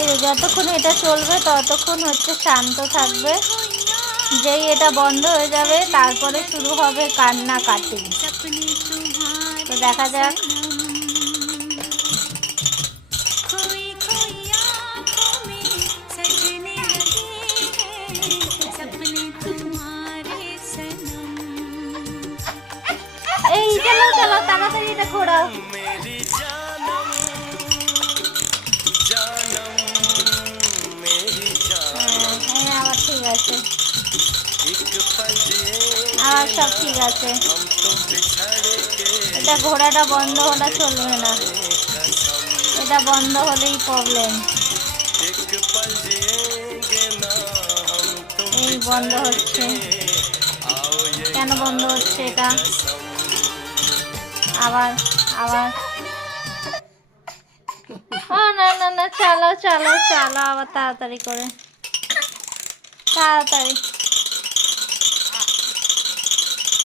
এই যতক্ষণ এটা চলবে ততক্ষণ হচ্ছে শান্ত থাকবে। যেই এটা বন্ধ হয়ে যাবে তারপরে শুরু হবে কান্নাকাটি। তো দেখা যাক। এই চলো চলো তাড়াতাড়ি এটা ঘোরাও। হ্যাঁ আবার ঠিক আছে, আবার সব ঠিক আছে। এটা ঘোড়াটা বন্ধ হলে চলবে না, এটা বন্ধ হলেই প্রবলেম। এই বন্ধ হচ্ছে, কেন বন্ধ হচ্ছে এটা? আবার আবার না না না, চালো চালো চালো আবার তাড়াতাড়ি করে, তাড়াতাড়ি।